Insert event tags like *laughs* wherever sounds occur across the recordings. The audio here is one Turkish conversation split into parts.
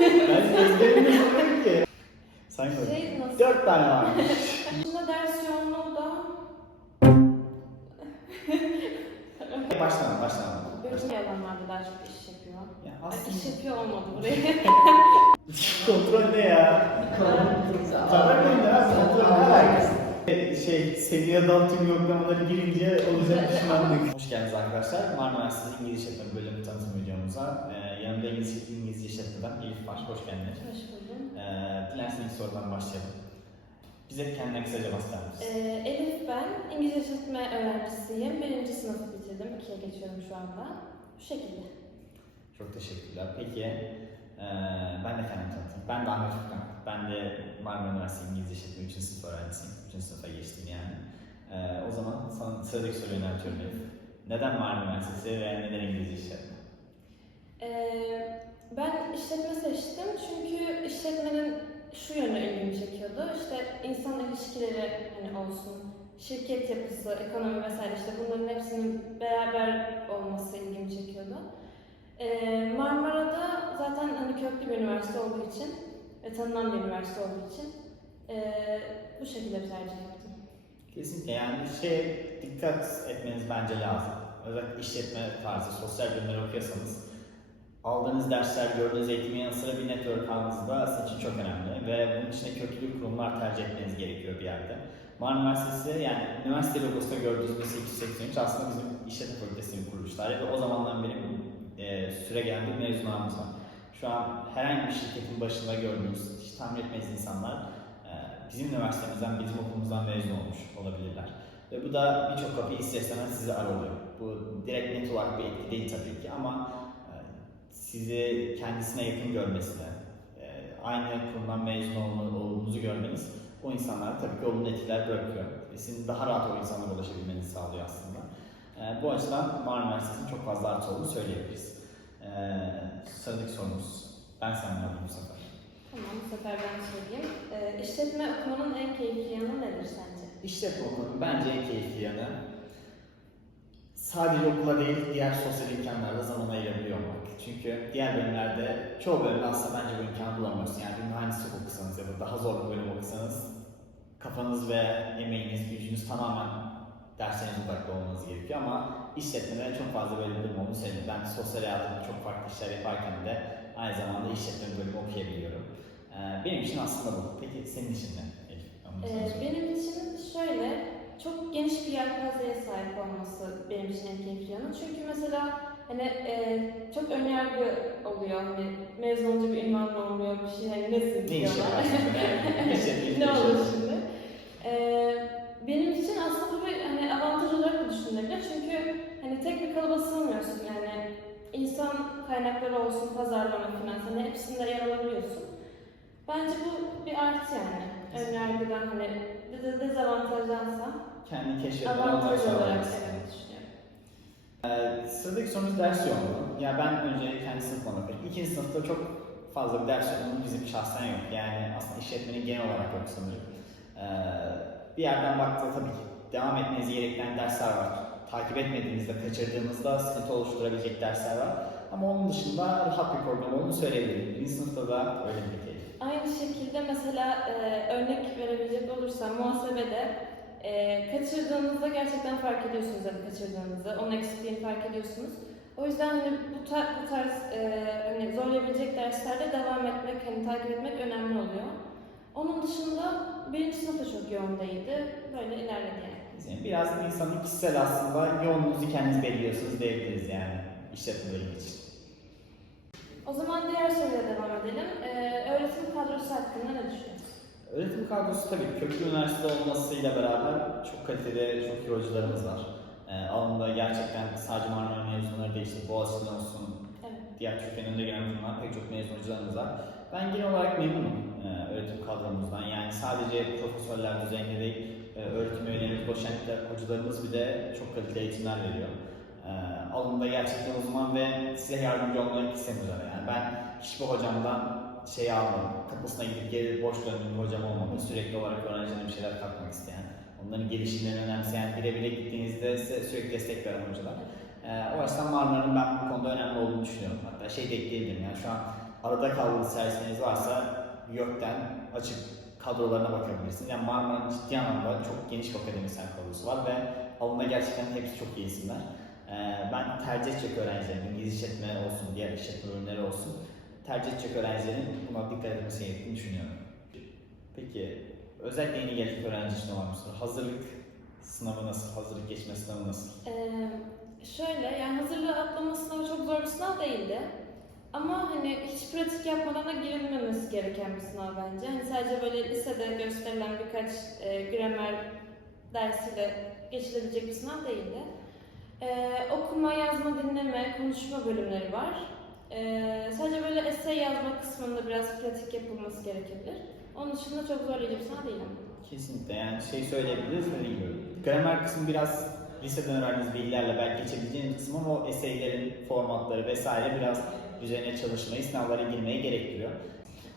Ben gözlerimle sorarım ki. Sayın. Şey nasıl? Dört tane var. Bunda ders yoğunluğu da başlayalım, başlayalım. bölüm alanlarda daha çok iş yapıyor. Ya Ay, aslında iş yapıyor olmadı buraya. *laughs* kontrol ne ya? Kontrol ne ya? Kontrol ne alakası? Şey, seviye dal tüm yoklamaları girince olacak pişmanlık. *laughs* Hoş geldiniz arkadaşlar. Marmara Üniversitesi İngiliz İşletme Bölümü tanıtım videomuza. Ee, yanımda İngiliz, İngilizce İşletme'den Elif var. Hoş geldiniz. Hoş buldum. Ee, dilerseniz sorudan başlayalım. Bize kendine kısaca bahseder misin? Ee, Elif ben. İngilizce işletme öğrencisiyim. Birinci sınıfı bitirdim. İkiye geçiyorum şu anda. Bu şekilde. Çok teşekkürler. Peki, eee ben de kendimi tanıtayım. Ben de Ahmet Furkan. Ben de Marmara Üniversitesi İngilizce İşletme 3. sınıf öğrencisiyim. 3. sınıfa geçtim yani. Eee, o zaman sana sıradaki soruyu yöneltiyorum Elif. Neden Marmara Üniversitesi ve neden İngilizce İşletme? Ee, ben işletme seçtim çünkü işletmenin şu yönü ilgimi çekiyordu. İşte insan ilişkileri hani olsun, şirket yapısı, ekonomi vesaire işte bunların hepsinin beraber olması ilgimi çekiyordu. Ee, Marmara'da zaten hani köklü bir üniversite olduğu için ve tanınan bir üniversite olduğu için ee, bu şekilde bir tercih yaptım. Kesinlikle yani şey dikkat etmeniz bence lazım. Özellikle işletme tarzı, sosyal bilimler okuyorsanız aldığınız dersler, gördüğünüz eğitimin yanı sıra bir network almanız da sizin için çok önemli ve bunun için de köklü kurumlar tercih etmeniz gerekiyor bir yerde. Marmara Üniversitesi yani üniversite logosunda gördüğünüz bir 883 aslında bizim işletme fakültesinin kuruluşları ve o zamandan beri e, süre gelen bir mezunlarımız var. Şu an herhangi bir şirketin başında gördüğünüz, hiç tahmin etmediğiniz insanlar e, bizim üniversitemizden, bizim okulumuzdan mezun olmuş olabilirler. Ve bu da birçok kapıyı ister sizi aralıyor. Bu direkt net olarak bir etki değil tabii ki ama sizi kendisine yakın görmesine, e, aynı kurumdan mezun olduğunuzu görmeniz o insanlara tabii ki olumlu etkiler bırakıyor. Ve sizin daha rahat o insanlara ulaşabilmenizi sağlıyor aslında. E, bu açıdan Marmara Üniversitesi'nin çok fazla artı olduğunu söyleyebiliriz. E, sıradaki sorumuz. Ben senden alayım bu sefer. Tamam bu sefer ben söyleyeyim. Ee, işletme okumanın en keyifli yanı nedir sence? İşletme okulunun bence en keyifli yanı sadece okula değil diğer sosyal olmak. Çünkü diğer bölümlerde çoğu bölümde aslında bence bu imkanı bulamıyorsun. Yani bir mühendislik okusanız ya da daha zor bir bölüm okusanız kafanız ve emeğiniz, gücünüz tamamen derslerinize odaklı olmanız gerekiyor ama işletmede çok fazla böyle bir durum olduğunu. Ben sosyal hayatımda çok farklı işler yaparken de aynı zamanda işletme bölümü okuyabiliyorum. Ee, benim için aslında bu. Peki senin için ne? Elif? Ee, benim için şöyle, çok geniş bir yelpazeye sahip olması benim için en keyifli yanı. Çünkü mesela hani e, çok önyargı oluyor. Hani mezun olunca bir ünvan mı oluyor, bir şey hani nesin Ne diyorlar. *laughs* Ne ne olur şimdi? Ee, benim için aslında bu bir hani avantaj olarak da düşünülebilir. Çünkü hani tek bir kalıba sığmıyorsun yani. insan kaynakları olsun, pazarlama, finans, hani hepsinde yer alabiliyorsun. Bence bu bir artı yani. Önyargıdan hani de- de- dezavantajdansa Kendi keşfetmen avantaj olarak evet. Ee, sıradaki sorumuz ders yoğunluğu. Ya ben önce kendi sınıfıma bakayım. İkinci sınıfta çok fazla bir ders yoğunluğu bizim şahsen yok. Yani aslında işletmenin genel olarak yok sanırım. Ee, bir yerden baktığında tabii ki devam etmeniz gereken dersler var. Takip etmediğinizde, kaçırdığınızda sıkıntı oluşturabilecek dersler var. Ama onun dışında rahat bir program olduğunu söyleyebilirim. Birinci sınıfta da öyle bir keyif. Aynı şekilde mesela e, örnek verebilecek olursam muhasebede e, kaçırdığınızda gerçekten fark ediyorsunuz ya da kaçırdığınızda. Onun eksikliğini fark ediyorsunuz. O yüzden hani bu, tar bu tarz e, hani zorlayabilecek derslerde devam etmek, hani takip etmek önemli oluyor. Onun dışında birinci sınıf da çok yoğun değildi. Böyle ilerledi yani. Yani biraz insanın kişisel aslında yoğunluğunuzu kendiniz belirliyorsunuz diyebiliriz yani işletme bölümü için. O zaman diğer soruya devam edelim. E, öğretim kadrosu hakkında ne düşünüyorsunuz? Öğretim kadrosu tabii köklü üniversite olmasıyla beraber çok kaliteli, çok iyi hocalarımız var. Ee, alanında gerçekten sadece Marmara mezunları değil, işte Boğaziçi'den olsun, Evet. diğer Türkiye'nin önde gelen kurumlar pek çok mezun hocalarımız var. Ben genel olarak memnunum e, öğretim kadromuzdan. Yani sadece profesörler düzeyinde değil, e, öğretim üyelerimiz, doçentler, hocalarımız bir de çok kaliteli eğitimler veriyor. E, alanında gerçekten uzman ve size yardımcı olmayı istemiyorlar. Yani ben hiçbir hocamdan şey almadım, kapısına gidip geri boş döndüğüm hocam olmadı. Sürekli olarak öğrencilerine bir şeyler katmak isteyen, onların gelişimlerini önemseyen, bire bire gittiğinizde size sürekli destek veren hocalar. Ee, o açıdan Marmara'nın ben bu konuda önemli olduğunu düşünüyorum. Hatta şey de ekleyebilirim yani şu an arada kaldığınız servisiniz varsa YÖK'ten açık kadrolarına bakabilirsiniz. Yani Marmara'nın ciddi anlamda çok geniş bir akademisyen kadrosu var ve alanında gerçekten hepsi çok iyi isimler. Ee, ben tercih edecek öğrencilerin, İngiliz işletme olsun, diğer işletme ürünleri olsun, tercih edecek öğrencilerin buna dikkat etmesi gerektiğini düşünüyorum. Peki, özellikle yeni gelecek öğrenci için var mısın? Hazırlık sınavı nasıl? Hazırlık geçme sınavı nasıl? Ee, şöyle yani hazırlığı atlama sınavı çok zor bir sınav değildi. Ama hani hiç pratik yapmadan da girilmemesi gereken bir sınav bence. Hani sadece böyle lisede gösterilen birkaç e, gramer dersiyle geçilebilecek bir sınav değildi. Ee, okuma, yazma, dinleme, konuşma bölümleri var. Ee, sadece böyle essay yazma kısmında biraz pratik yapılması gerekebilir. Onun dışında çok zorlayıcı bir sınav değil ama. Kesinlikle yani şey söyleyebiliriz dediğim gibi. Gramer kısmı biraz liseden öğrendiğiniz bilgilerle belki geçebileceğiniz kısım ama o eseylerin formatları vesaire biraz üzerine çalışmayı, sınavlara girmeyi gerektiriyor.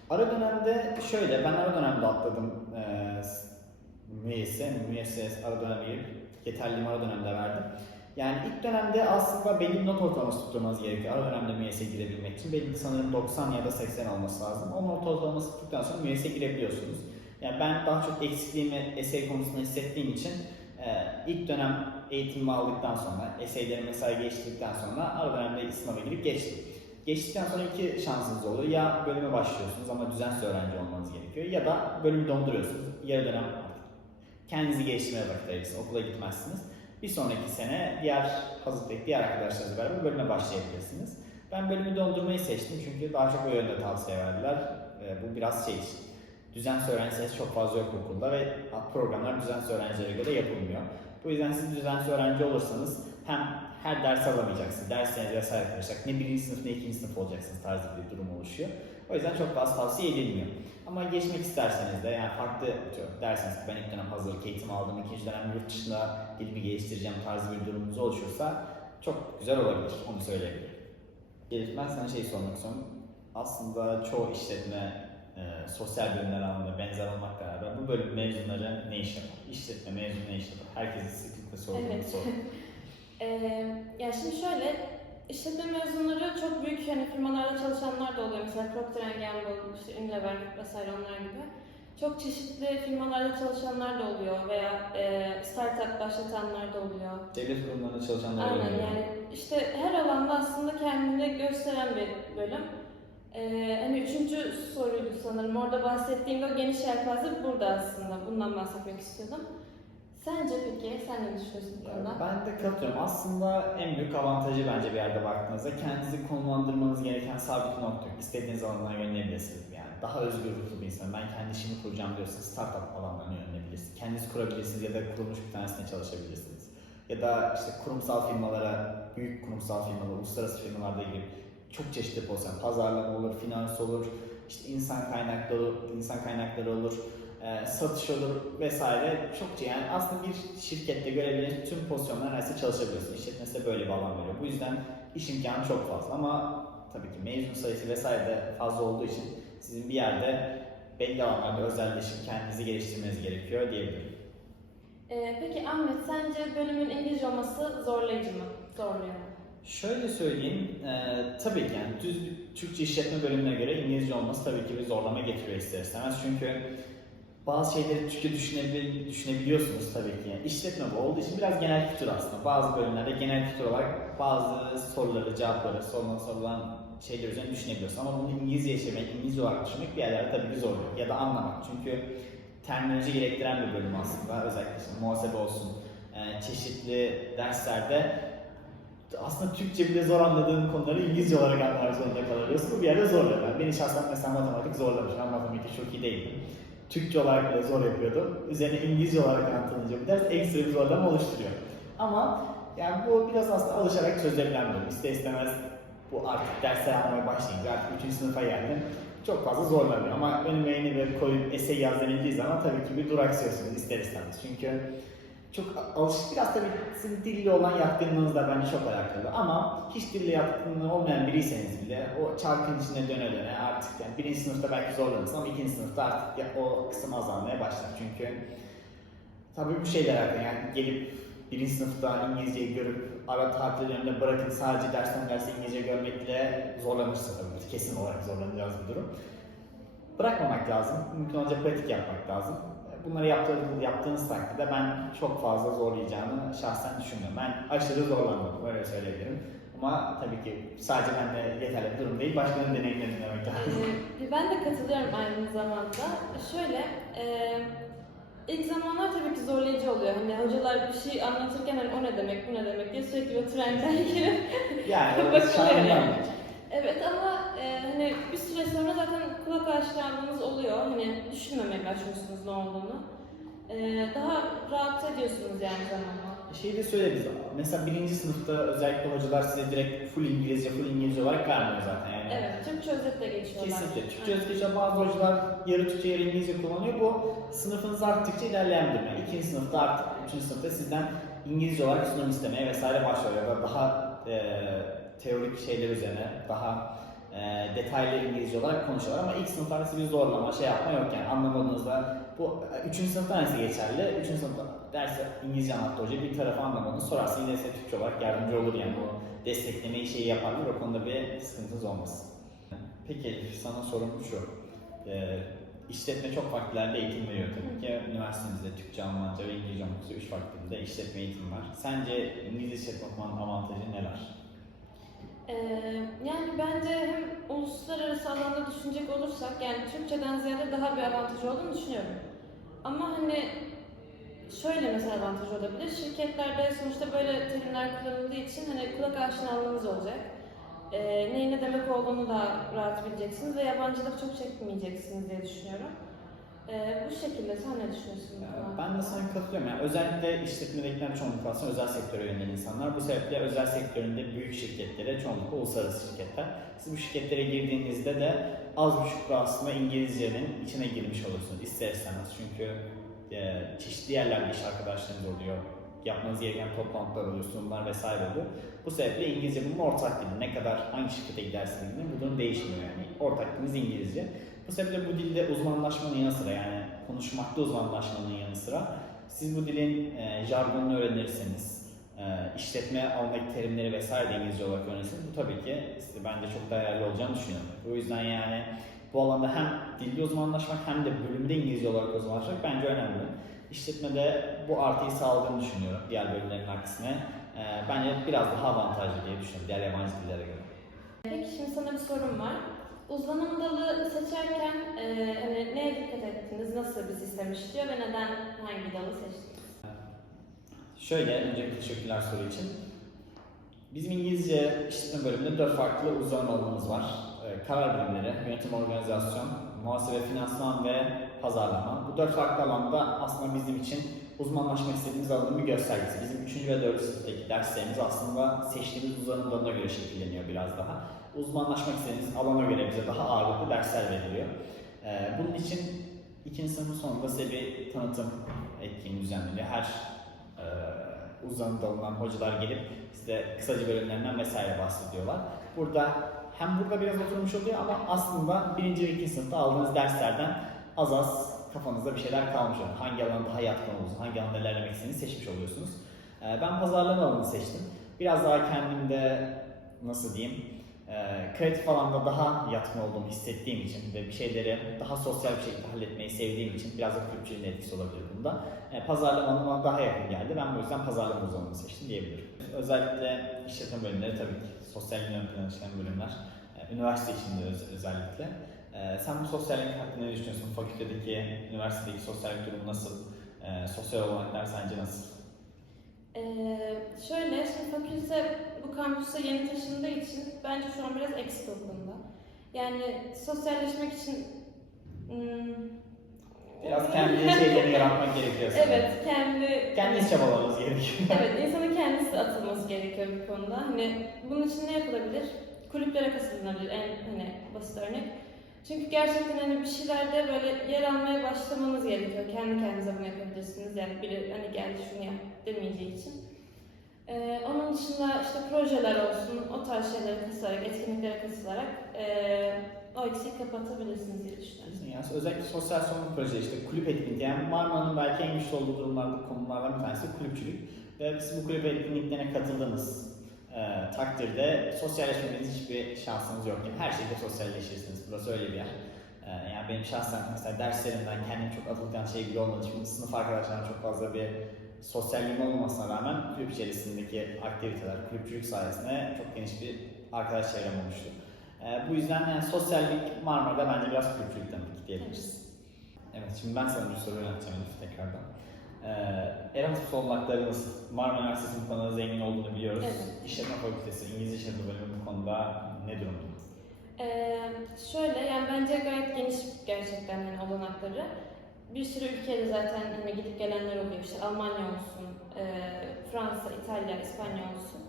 Ara dönemde şöyle, ben ara dönemde atladım eee müyesse, müyesse ara dönem girip yeterli ara dönemde verdim. Yani ilk dönemde aslında belli not ortalaması tutturmanız gerekiyor. Ara dönemde müyesse girebilmek için. Benim sanırım 90 ya da 80 olması lazım. O not ortalaması tuttuktan sonra müyesse girebiliyorsunuz. Yani ben daha çok eksikliğimi essay konusunda hissettiğim için e, ilk dönem eğitimimi aldıktan sonra, essaylerimi vesaire geçtirdikten sonra ara dönemde sınava girip geçtim. Geçtikten sonra iki şansınız oluyor. Ya bölüme başlıyorsunuz ama düzensiz öğrenci olmanız gerekiyor ya da bölümü donduruyorsunuz. Yarı dönem kendinizi geliştirmeye vakit. Okula gitmezsiniz. Bir sonraki sene diğer hazırlıktaki diğer arkadaşlarınızla beraber bölüme başlayabilirsiniz. Ben bölümü dondurmayı seçtim çünkü daha çok o yönde tavsiye verdiler. E, bu biraz şey düzensiz öğrenci çok fazla yok okulda ve programlar düzensiz öğrencilere göre yapılmıyor. Bu yüzden siz düzensiz öğrenci olursanız hem her ders alamayacaksınız, dersleriniz vesaire karışacak. Ne birinci sınıf ne ikinci sınıf olacaksınız tarzı bir durum oluşuyor. O yüzden çok fazla tavsiye edilmiyor. Ama geçmek isterseniz de yani farklı atıyorum derseniz ben ilk dönem hazırlık eğitimi aldım, ikinci dönem yurt dışında dilimi geliştireceğim tarzı bir durumunuz oluşursa çok güzel olabilir, onu söyleyebilirim. Elif, ben sana şey sormak istiyorum. Aslında çoğu işletme e, sosyal bilimler alanında benzer olmakla beraber bu bölüm mezunları ne iş yapar? İşletme mezunu ne iş yapar? Herkesin sıklıkla sorduğu bir Evet. soru. *laughs* Ee, ya şimdi şöyle, işletme mezunları çok büyük yani firmalarda çalışanlar da oluyor. Mesela Procter Gamble, işte Unilever vesaire onlar gibi. Çok çeşitli firmalarda çalışanlar da oluyor veya e, startup başlatanlar da oluyor. Devlet kurumlarında çalışanlar Aynen oluyor. yani işte her alanda aslında kendini gösteren bir bölüm. Ee, hani üçüncü soruydu sanırım. Orada bahsettiğim o geniş yelpaze burada aslında. Bundan bahsetmek istiyordum. Sence peki? Sen ne düşünüyorsun bu konuda? Ben de katılıyorum. Aslında en büyük avantajı bence bir yerde baktığınızda kendinizi konumlandırmanız gereken sabit nokta yok. İstediğiniz alanlara yönelebilirsiniz. Yani daha özgür ruhlu bir insan. Ben kendi işimi kuracağım diyorsanız startup alanlarına yönelebilirsiniz. Kendiniz kurabilirsiniz ya da kurulmuş bir tanesine çalışabilirsiniz. Ya da işte kurumsal firmalara, büyük kurumsal firmalar, uluslararası firmalarda girip çok çeşitli pozisyon, pazarlama olur, finans olur, işte insan kaynakları, insan kaynakları olur, e, satış olur vesaire çokça yani aslında bir şirkette görebileceğiniz tüm pozisyonlar arasında çalışabiliyorsunuz. İşletme size böyle bir alan veriyor. Bu yüzden iş imkanı çok fazla ama tabii ki mezun sayısı vesaire de fazla olduğu için sizin bir yerde belli alanlarda özelleşip kendinizi geliştirmeniz gerekiyor diyebilirim. Ee, peki Ahmet, sence bölümün İngilizce olması zorlayıcı mı? Zorluyor mu? Şöyle söyleyeyim, e, tabii ki yani düz Türkçe işletme bölümüne göre İngilizce olması tabii ki bir zorlama getiriyor ister istemez. Çünkü bazı şeyleri Türkçe düşünebil, düşünebiliyorsunuz tabii ki. Yani işletme bu olduğu için biraz genel kültür aslında. Bazı bölümlerde genel kültür olarak bazı soruları, cevapları, sorulan sorulan şeyler üzerine düşünebiliyorsun. Ama bunu İngilizce çevirmek, İngilizce olarak düşünmek bir yerlerde tabii ki zorluyor. Ya da anlamak. Çünkü terminoloji gerektiren bir bölüm aslında. Özellikle işte muhasebe olsun, e, çeşitli derslerde aslında Türkçe bile zor anladığın konuları İngilizce olarak anlamak zorunda kalıyorsun. Bu bir yerde zorluyor. Ben, beni şahsen mesela matematik zorlamış. Ben matematikte çok iyi değildim. Türkçe olarak bile zor yapıyordum. Üzerine İngilizce olarak anlatılınca bir ders ekstra bir zorlama oluşturuyor. Ama yani bu biraz aslında alışarak çözülebilen bir. İster istemez bu artık dersler almaya başlayınca artık 3. sınıfa geldim. Çok fazla zorlamıyor ama önüme yeni bir koyup essay yaz denildiği zaman tabii ki bir duraksıyorsunuz ister istemez. Çünkü çok alışık biraz tabii sizin dille olan yatkınlığınızla bence çok alakalı ama hiç dille yatkınlığı olmayan biriyseniz bile o çarkın içine döne döne artık yani birinci sınıfta belki zorlanırsın ama ikinci sınıfta artık ya- o kısım azalmaya başlar çünkü tabii bu şeyler hakkında yani gelip birinci sınıfta İngilizceyi görüp ara tatil döneminde bırakıp sadece dersten derse İngilizce görmekle ki kesin olarak zorlanacağız bir durum. Bırakmamak lazım. Mümkün olunca pratik yapmak lazım. Bunları yaptığınız, yaptığınız takdirde ben çok fazla zorlayacağını şahsen düşünmüyorum. Ben aşırı zorlanmadım, öyle söyleyebilirim. Ama tabii ki sadece bende yeterli bir durum değil, başkalarının deneyimlerini dinlemek lazım. Ee, ben de katılıyorum aynı zamanda. Şöyle, e, ilk zamanlar tabii ki zorlayıcı oluyor. Hani hocalar bir şey anlatırken hani o ne demek, bu ne demek diye sürekli bir trendler girip *laughs* Yani Bakılıyor yani. Evet ama e, hani bir süre sonra zaten kulak aşinalığınız oluyor. Hani düşünmemeye başlıyorsunuz ne olduğunu. E, daha rahat ediyorsunuz yani zamanla. Şeyi de söyleriz. Mesela birinci sınıfta özellikle hocalar size direkt full İngilizce, full İngilizce olarak vermiyor zaten yani. Evet, Türkçe özetle geçiyorlar. Kesinlikle. Türkçe Evet. özgeçe bazı hocalar yarı Türkçe yarı İngilizce kullanıyor. Bu sınıfınız arttıkça ilerleyen bir durum. İkinci sınıfta artık, üçüncü sınıfta sizden İngilizce olarak sunum istemeye vesaire başlıyor. Ya da daha e, teorik şeyler üzerine, daha e, detaylı İngilizce olarak konuşuyorlar. Ama ilk sınıflarda sizi zorlama, şey yapma yok yani anlamadığınızda bu e, üçüncü sınıfta neyse geçerli. Üçüncü sınıfta derse İngilizce anlattı hoca bir tarafı anlamadığını sorarsa yine size Türkçe olarak yardımcı olur yani bu desteklemeyi şeyi yaparlar. O konuda bir sıkıntınız olmasın. Peki sana sorum şu. Ee, işletme çok farklılerde eğitim veriyor tabii ki. Üniversitemizde Türkçe, Almanca ve İngilizce okusu 3 farklı dilde işletme eğitimi var. Sence İngilizce işletme okumanın avantajı neler? Ee, yani bence hem uluslararası alanda düşünecek olursak yani Türkçeden ziyade daha bir avantajı olduğunu düşünüyorum. Ama hani şöyle mesela avantaj olabilir. Şirketlerde sonuçta böyle terimler kullanıldığı için hani kulak aşinalığınız olacak. Ee, neyin ne demek olduğunu da rahat bileceksiniz ve yabancılık çok çekmeyeceksiniz diye düşünüyorum. Ee, bu şekilde sen ne düşünüyorsun? konu Ben de sana katılıyorum. Yani özellikle işletmedekiler çoğunlukla aslında özel sektöre yönelen insanlar. Bu sebeple özel sektöründe büyük şirketlere, çoğunlukla uluslararası şirketler. Siz bu şirketlere girdiğinizde de az buçuk da aslında İngilizcenin içine girmiş olursunuz ister istemez. Çünkü e, çeşitli yerlerde iş arkadaşlarınız oluyor. Yapmanız gereken toplantılar oluyor, sunumlar vesaire oluyor. Bu sebeple İngilizce bunun ortak dili. Ne kadar hangi şirkete giderseniz gidin bu durum değişmiyor yani. Ortak diliniz İngilizce. Bu sebeple bu dilde uzmanlaşmanın yanı sıra yani konuşmakta uzmanlaşmanın yanı sıra siz bu dilin e, jargonunu öğrenirseniz, e, işletme alındaki terimleri vesaire de İngilizce olarak öğrenirseniz bu tabii ki size bence çok değerli olacağını düşünüyorum. O yüzden yani bu alanda hem dilde uzmanlaşmak hem de bölümde İngilizce olarak uzmanlaşmak bence önemli. İşletmede bu artıyı sağladığını düşünüyorum diğer bölümlerin aksine. E, bence biraz daha avantajlı diye düşünüyorum diğer yabancı dillere göre. Peki şimdi sana bir sorum var. Uzmanım dalı seçerken e, hani neye dikkat ettiniz? Nasıl bir sistem işliyor ve neden hangi dalı seçtiniz? Şöyle, öncelikle teşekkürler soru için. Bizim İngilizce işletme bölümünde dört farklı uzman olmamız var. Ee, karar bilimleri, yönetim organizasyon, muhasebe finansman ve pazarlama. Bu dört farklı alanda aslında bizim için uzmanlaşmak istediğimiz alanın bir göstergesi. Bizim 3. ve 4. sınıftaki derslerimiz aslında seçtiğimiz uzmanın dalına göre şekilleniyor biraz daha. Uzmanlaşmak istediğimiz alana göre bize daha ağırlıklı dersler veriliyor. Ee, bunun için ikinci sınıfın sonunda size bir tanıtım etkinliği düzenleniyor. Her e, uzmanın dalından hocalar gelip size kısaca bölümlerinden vesaire bahsediyorlar. Burada hem burada biraz oturmuş oluyor ama aslında birinci ve ikinci sınıfta aldığınız derslerden az az kafanızda bir şeyler kalmış oluyor. Hangi alana daha yatkın olduğunuzu, hangi alanda ilerlemek istediğinizi seçmiş oluyorsunuz. Ee, Ben pazarlama alanını seçtim. Biraz daha kendimde nasıl diyeyim, e, kreatif alanda daha yatkın olduğumu hissettiğim için ve bir şeyleri daha sosyal bir şekilde halletmeyi sevdiğim için biraz da kulüpçülüğün etkisi olabilir bunda. E, pazarlama daha yakın geldi. Ben bu yüzden pazarlama uzmanını seçtim diyebilirim. Özellikle işletme bölümleri tabii ki sosyal plana çıkan bölümler. E, üniversite içinde öz- özellikle. E, sen bu sosyallik hakkında ne düşünüyorsun? Fakültedeki, üniversitedeki sosyallik durumu nasıl? E, sosyal olanaklar sence nasıl? Ee, şöyle, şimdi fakülte bu kampüse yeni taşındığı için bence şu an biraz eksik o konuda. Yani sosyalleşmek için hmm, Biraz kendi şeylerini yaratmak gerekiyor. sanırım. Evet, kendi Kendiniz çabalamanız gerekiyor. *laughs* Evet, insanın kendisi atılması gerekiyor bu konuda. Hani bunun için ne yapılabilir? Kulüplere katılınabilir en hani basit örnek. Çünkü gerçekten hani bir şeylerde böyle yer almaya başlamanız gerekiyor. Kendi kendinize bunu yapabilirsiniz. Yani biri hani gel şunu yap demeyeceği için. Ee, onun dışında işte projeler olsun, o tarz şeylere katılarak, etkinliklere katılarak ee, o eksiği kapatabilirsiniz diye düşünüyorum. Yani özellikle sosyal sorumluluk proje işte kulüp etkinliği. Yani Marmara'nın belki en güçlü olduğu durumlarda, konulardan bir tanesi kulüpçülük. Ve siz bu kulüp etkinliklerine katıldığınız e, takdirde sosyalleşmeniz hiçbir şansınız yok. Yani her şeyde sosyalleşirsiniz. Burası öyle bir yer. E, yani benim şahsen mesela derslerimden kendim çok atılgan şey bile olmadı. Çünkü sınıf arkadaşlarım çok fazla bir sosyalliğim olmamasına rağmen kulüp içerisindeki aktiviteler, kulüpçülük sayesinde çok geniş bir arkadaş çevrem oluştu. E, bu yüzden yani sosyallik Marmara'da bence biraz kulüpçülükten diyebiliriz. Evet, şimdi ben sana bir soru yönelteceğim tekrardan. Ee, Erasmus olanaklarımız Marmara Üniversitesi'nin bu konuda zengin olduğunu biliyoruz. Evet. İşletme Fakültesi, İngilizce İşletme Bölümü bu konuda ne durumda? Ee, şöyle yani bence gayet geniş gerçekten yani olanakları. Bir sürü ülkede zaten hani gidip gelenler oluyor işte Almanya olsun, e, Fransa, İtalya, İspanya olsun.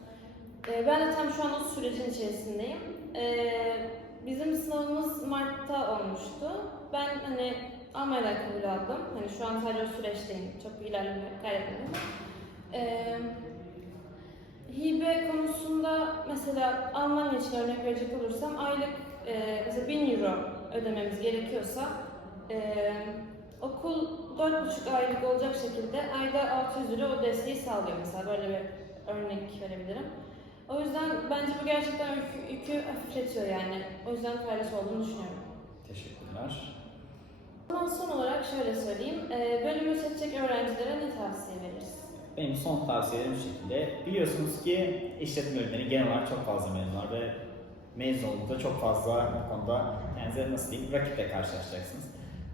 E, ben de tam şu an o sürecin içerisindeyim. E, bizim sınavımız Mart'ta olmuştu. Ben hani Almanya'dan kabul aldım. Hani şu an sadece o süreçteyim. Çok bir ilerleme kaydetmedim. Hibe konusunda mesela Almanya için örnek verecek olursam aylık e, mesela 1000 euro ödememiz gerekiyorsa e, okul 4,5 aylık olacak şekilde ayda 600 lira o desteği sağlıyor mesela böyle bir örnek verebilirim. O yüzden bence bu gerçekten yükü, yükü hafifletiyor yani. O yüzden faydası olduğunu düşünüyorum. Teşekkürler. Ama son olarak şöyle söyleyeyim. E, bölümü seçecek öğrencilere ne tavsiye veririz? Benim son tavsiyelerim şu şekilde. Biliyorsunuz ki işletme bölümleri genel olarak çok fazla mezun var ve mezun olduğunda çok fazla bu konuda kendinize nasıl diyeyim rakiple karşılaşacaksınız.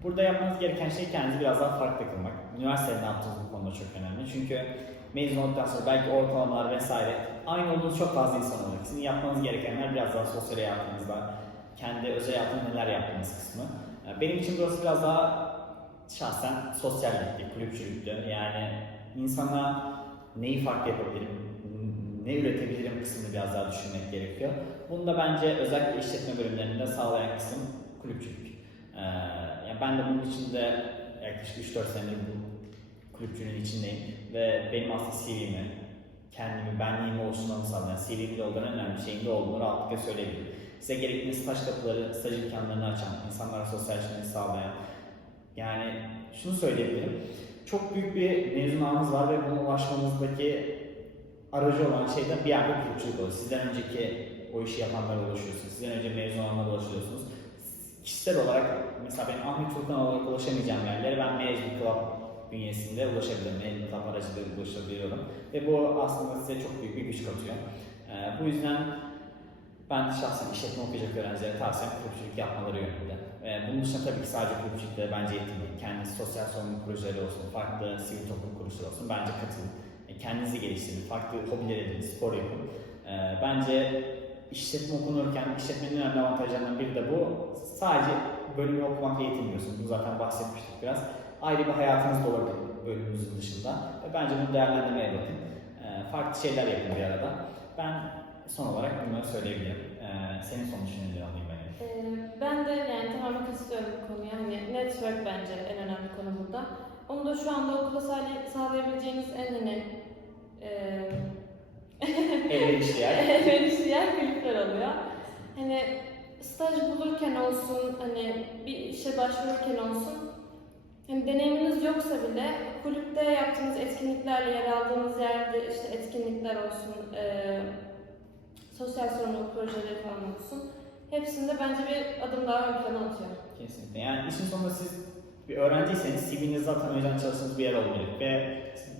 Burada yapmanız gereken şey kendinizi biraz daha farklı kılmak. Üniversitede ne yaptığınız bu konuda çok önemli. Çünkü mezun olduktan sonra belki ortalamalar vesaire aynı olduğunuz çok fazla insan olacak. Sizin yapmanız gerekenler biraz daha sosyal hayatınızda, kendi özel hayatınızda neler yaptığınız kısmı. Benim için burası biraz daha şahsen sosyallikti, kulüpçülüktü. Yani insana neyi farklı yapabilirim, ne üretebilirim kısmını biraz daha düşünmek gerekiyor. Bunu da bence özellikle işletme bölümlerinde sağlayan kısım kulüpçülük. Ee, yani ben de bunun içinde yaklaşık 3-4 senedir bu kulüpçülüğün içindeyim ve benim aslında CV'mi, kendimi, benliğimi oluşturmamı sağlayan, CV'de olan en önemli şeyin de olduğunu rahatlıkla söyleyebilirim. Size gerekli staj kapıları, staj imkanlarını açan, insanlara sosyalleşmeyi sağlayan, yani şunu söyleyebilirim, çok büyük bir mezun ağınız var ve buna ulaşmanızdaki aracı olan şeyden bir yerde kulüpçülük oluyor. Sizden önceki o işi yapanlara ulaşıyorsunuz. Sizden önce mezun olanlara ulaşıyorsunuz. Kişisel olarak mesela benim Ahmet Furkan olarak ulaşamayacağım yerlere ben Management Club bünyesinde ulaşabilirim. Management Club aracılığıyla ulaşabiliyorum. Ve bu aslında size çok büyük bir güç katıyor. Ee, bu yüzden ben şahsen işletme okuyacak öğrencilere tavsiyem kulüpçülük yapmaları yönünde. Ee, bunun dışında tabii ki sadece kulüpçülükle bence yetinmeyin. Kendi sosyal sorumluluk projeleri olsun, farklı sivil toplum kuruluşları olsun bence katılın. E, Kendinizi geliştirin, farklı hobiler edinin, spor yapın. Ee, bence işletme okunurken işletmenin en önemli avantajlarından biri de bu. Sadece bölümü okumakla yetinmiyorsunuz. Bunu zaten bahsetmiştik biraz. Ayrı bir hayatınız da olabilir bölümünüzün dışında. Ve bence bunu değerlendirmeye bakın. Farklı şeyler yapın bir arada. Ben son olarak bunları söyleyebilirim. Ee, senin son düşüncelerini alayım ben. Ee, ben de yani tamamen katılıyorum bu konuya. Hani network bence en önemli konu burada. Onu da şu anda sağlay- sağlayabileceğiniz en hani e, Elverişli yer. *laughs* elverişli yer kulüpler oluyor. Hani staj bulurken olsun, hani bir işe başvururken olsun, hani deneyiminiz yoksa bile kulüpte yaptığınız etkinliklerle yer aldığınız yerde işte etkinlikler olsun, e, sosyal sorumluluk projeleri falan olsun. Hepsinde bence bir adım daha ön plana atıyor. Kesinlikle. Yani işin sonunda siz bir öğrenciyseniz CV'niz zaten yüzden çalıştığınız bir yer olmalı. Ve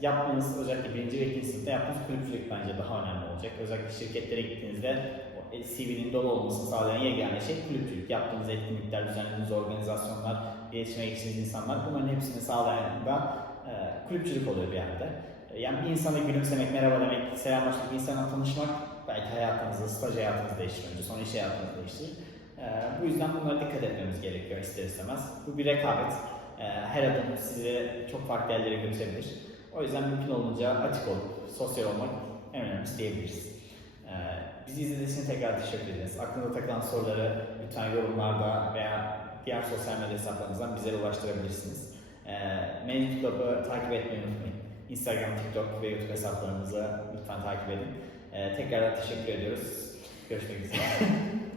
yaptığınız özellikle birinci ve ikinci sınıfta yaptığınız kulüpçülük bence daha önemli olacak. Özellikle şirketlere gittiğinizde o CV'nin dolu olmasını sağlayan yegane şey kulüpçülük. Yaptığınız etkinlikler, düzenlediğiniz organizasyonlar, iletişime geçtiğiniz insanlar bunların hepsini sağlayan da e, kulüpçülük oluyor bir yerde. E, Yani bir insana gülümsemek, merhaba demek, selamlaşmak, bir insana tanışmak belki hayatınızı, staj hayatınızı değiştirir önce, sonra iş hayatınızı değiştirir. Ee, bu yüzden bunlara dikkat etmemiz gerekiyor ister istemez. Bu bir rekabet. Ee, her adım sizi çok farklı yerlere götürebilir. O yüzden mümkün olunca açık olup sosyal olmak en önemlisi diyebiliriz. Ee, bizi izlediğiniz için tekrar teşekkür ederiz. Aklınıza takılan soruları lütfen yorumlarda veya diğer sosyal medya hesaplarımızdan bize ulaştırabilirsiniz. Ee, Management Club'ı takip etmeyi unutmayın. Instagram, TikTok ve YouTube hesaplarımızı lütfen takip edin. Ee, tekrar teşekkür ediyoruz. Görüşmek üzere. *laughs*